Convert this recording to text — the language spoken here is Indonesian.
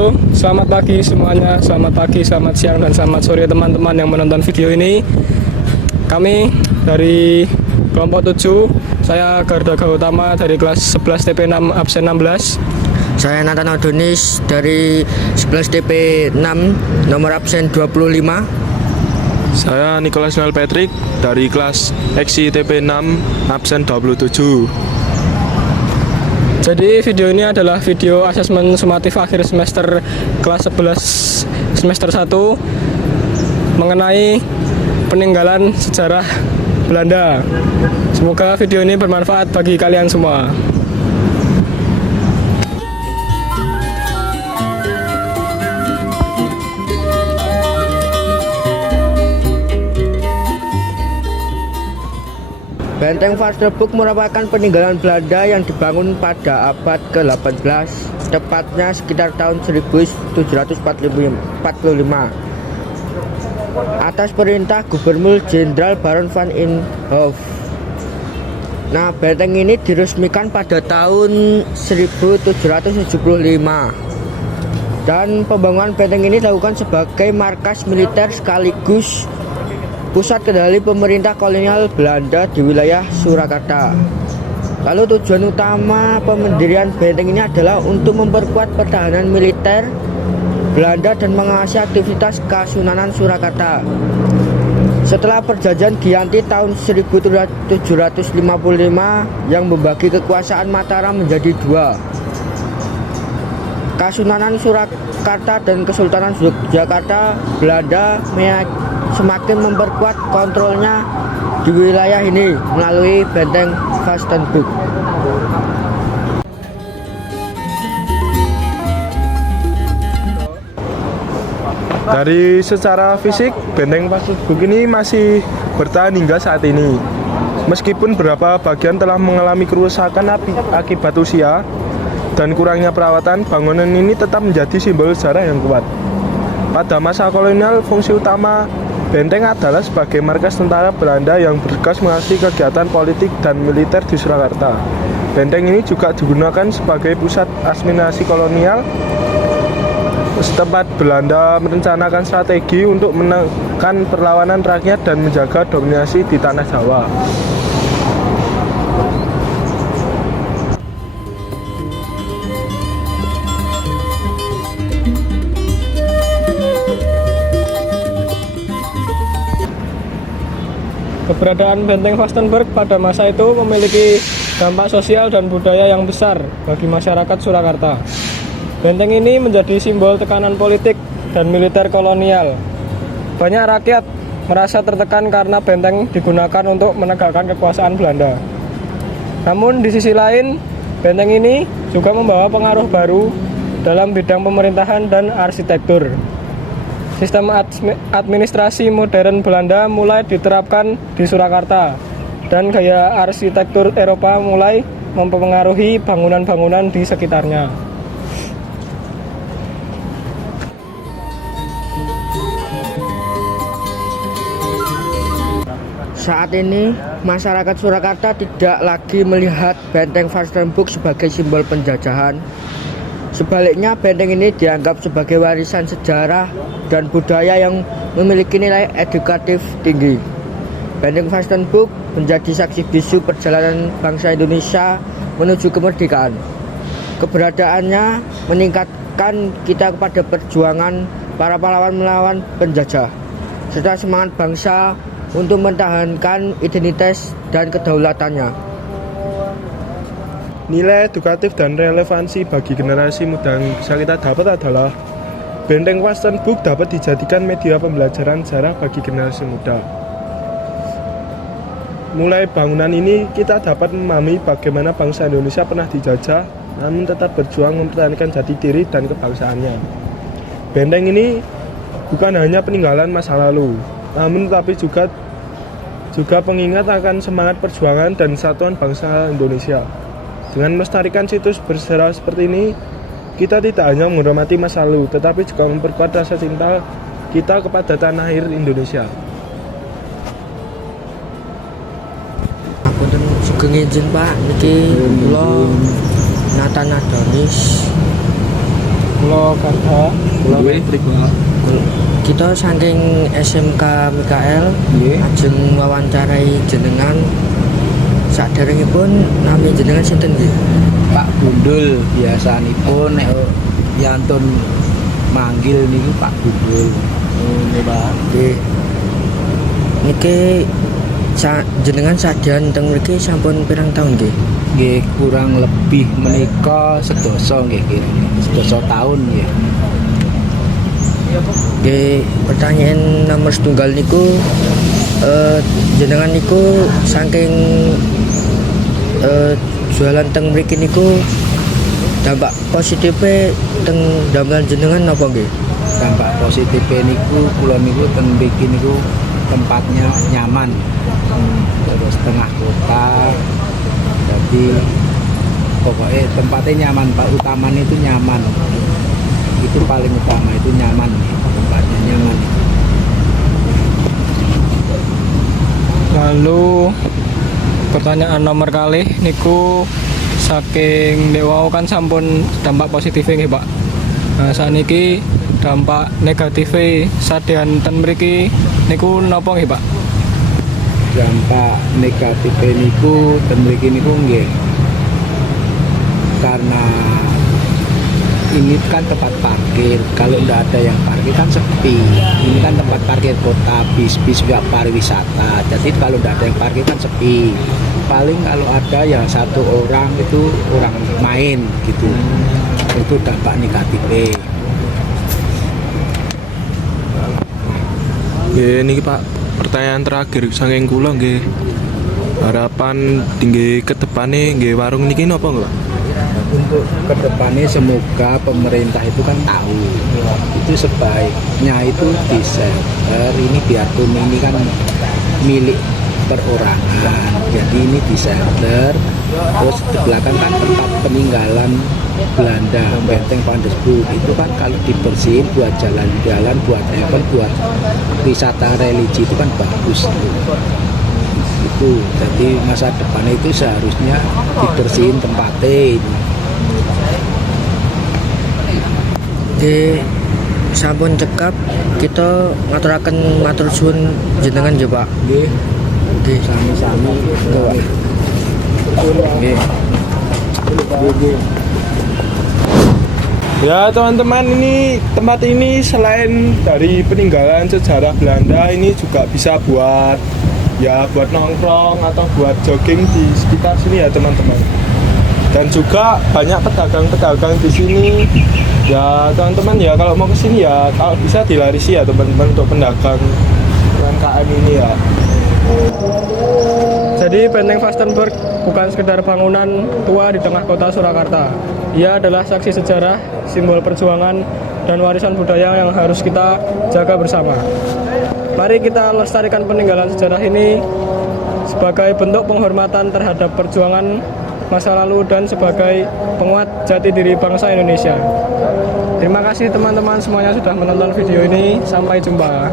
Halo, selamat pagi semuanya. Selamat pagi, selamat siang, dan selamat sore teman-teman yang menonton video ini. Kami dari kelompok 7, saya Garda Gautama dari kelas 11 TP6 absen 16. Saya Nathan Adonis dari 11 TP6 nomor absen 25. Saya Nicholas Noel Patrick dari kelas XI TP6 absen 27. Jadi video ini adalah video asesmen sumatif akhir semester kelas 11 semester 1 mengenai peninggalan sejarah Belanda. Semoga video ini bermanfaat bagi kalian semua. Benteng Vasterbroek merupakan peninggalan Belanda yang dibangun pada abad ke-18, tepatnya sekitar tahun 1745 atas perintah Gubernur Jenderal Baron van Inhofe. Nah, benteng ini diresmikan pada tahun 1775 dan pembangunan benteng ini dilakukan sebagai markas militer sekaligus pusat kendali pemerintah kolonial Belanda di wilayah Surakarta. Lalu tujuan utama pendirian benteng ini adalah untuk memperkuat pertahanan militer Belanda dan mengawasi aktivitas Kasunanan Surakarta. Setelah perjanjian Giyanti tahun 1755 yang membagi kekuasaan Mataram menjadi dua, Kasunanan Surakarta dan Kesultanan Yogyakarta, Belanda semakin memperkuat kontrolnya di wilayah ini melalui benteng Vastenburg. Dari secara fisik, benteng Vasterbroek ini masih bertahan hingga saat ini. Meskipun beberapa bagian telah mengalami kerusakan akibat usia dan kurangnya perawatan, bangunan ini tetap menjadi simbol sejarah yang kuat. Pada masa kolonial, fungsi utama benteng adalah sebagai markas tentara Belanda yang bertugas mengawasi kegiatan politik dan militer di Surakarta. Benteng ini juga digunakan sebagai pusat administrasi kolonial setempat Belanda merencanakan strategi untuk menekan perlawanan rakyat dan menjaga dominasi di tanah Jawa. Keberadaan benteng Vastenburg pada masa itu memiliki dampak sosial dan budaya yang besar bagi masyarakat Surakarta. Benteng ini menjadi simbol tekanan politik dan militer kolonial. Banyak rakyat merasa tertekan karena benteng digunakan untuk menegakkan kekuasaan Belanda. Namun di sisi lain, benteng ini juga membawa pengaruh baru dalam bidang pemerintahan dan arsitektur. Sistem administrasi modern Belanda mulai diterapkan di Surakarta dan gaya arsitektur Eropa mulai mempengaruhi bangunan-bangunan di sekitarnya. Saat ini, masyarakat Surakarta tidak lagi melihat benteng Vastenburg sebagai simbol penjajahan. Sebaliknya, benteng ini dianggap sebagai warisan sejarah dan budaya yang memiliki nilai edukatif tinggi. Benteng Vastenburg menjadi saksi bisu perjalanan bangsa Indonesia menuju kemerdekaan. Keberadaannya meningkatkan kita kepada perjuangan para pahlawan melawan penjajah, serta semangat bangsa untuk mempertahankan identitas dan kedaulatannya. Nilai edukatif dan relevansi bagi generasi muda yang bisa kita dapat adalah benteng Vastenburg dapat dijadikan media pembelajaran sejarah bagi generasi muda. Mulai bangunan ini kita dapat memahami bagaimana bangsa Indonesia pernah dijajah, namun tetap berjuang mempertahankan jati diri dan kebangsaannya. Benteng ini bukan hanya peninggalan masa lalu, namun tetapi juga pengingat akan semangat perjuangan dan kesatuan bangsa Indonesia. Dengan melestarikan situs bersejarah seperti ini, kita tidak hanya menghormati masa lalu, tetapi juga memperkuat rasa cinta kita kepada tanah air Indonesia. Apunten sugeng izin Pak, niki kula Nathan Adonis Surakarta. Kita saking SMK Mikael ajeng wawancarai jenengan. Saderengipun nami jenengan sinten nggih? Pak Gundul biasanipun nek yantun manggil niku Pak Gundul. Nggih, Pak. Nggih. Niki jenengan sadyan teng mriki sampun pirang taun nggih? Nggih kurang lebih menika sedasa nggih kira-kira. Sedasa taun nggih. Nggih, pertanyaan nomor setunggal niku jenengan niku saking jualan teng mriki niku dampak positifnya teng damelan jenengan napa nggih? Dampak positif niku kula niku teng mriki niku tempatnya nyaman. Terus tengah kota. Jadi pokoknya tempatnya nyaman, Pak. Utamanya itu nyaman. Itu paling utama, itu nyaman. Tempatnya nyaman. Lalu pertanyaan nomor kali niku saking dewa kan sampun dampak positifnya nggih Pak. Nah saniki dampak negatifnya sadean ten mriki niku napa nggih Pak? Dampak negatif niku ten mriki niku nggih. Karena ini kan tempat parkir, kalau tidak ada yang parkir kan sepi. Ini kan tempat parkir kota, bis juga pariwisata. Jadi kalau tidak ada yang parkir kan sepi. Paling kalau ada ya satu orang itu orang main gitu. Itu dampak negatifnya. Nggih niki Pak, pertanyaan terakhir saking kula nggih. Harapan tinggi ke depane nggih warung niki napa nggih Pak? Untuk kedepannya semoga pemerintah itu kan tahu itu sebaiknya itu di shelter ini, biarpun ini kan milik perorangan, jadi ini di shelter. Terus di belakang kan tempat peninggalan Belanda, Benteng Pandesboek itu kan kalau dibersihin buat jalan-jalan, buat event, buat wisata religi itu kan bagus itu. Jadi masa depan itu seharusnya dibersihin tempatnya ini. Di sampun cekap kita ngaturaken matur suwun jenengan nggih Pak. Nggih, Nggih. sami-sami nggih. Nggih. Ya teman-teman, ini tempat ini selain dari peninggalan sejarah Belanda, ini juga bisa buat nongkrong atau buat jogging di sekitar sini ya teman-teman. Dan juga banyak pedagang-pedagang di sini. Ya teman-teman ya, kalau mau ke sini ya kalau bisa dilarisi ya teman-teman untuk pedagang UMKM ini ya. Jadi Benteng Vastenburg bukan sekedar bangunan tua di tengah kota Surakarta. Ia adalah saksi sejarah, simbol perjuangan, dan warisan budaya yang harus kita jaga bersama. Mari kita lestarikan peninggalan sejarah ini sebagai bentuk penghormatan terhadap perjuangan masa lalu dan sebagai penguat jati diri bangsa Indonesia. Terima kasih teman-teman semuanya sudah menonton video ini. Sampai jumpa.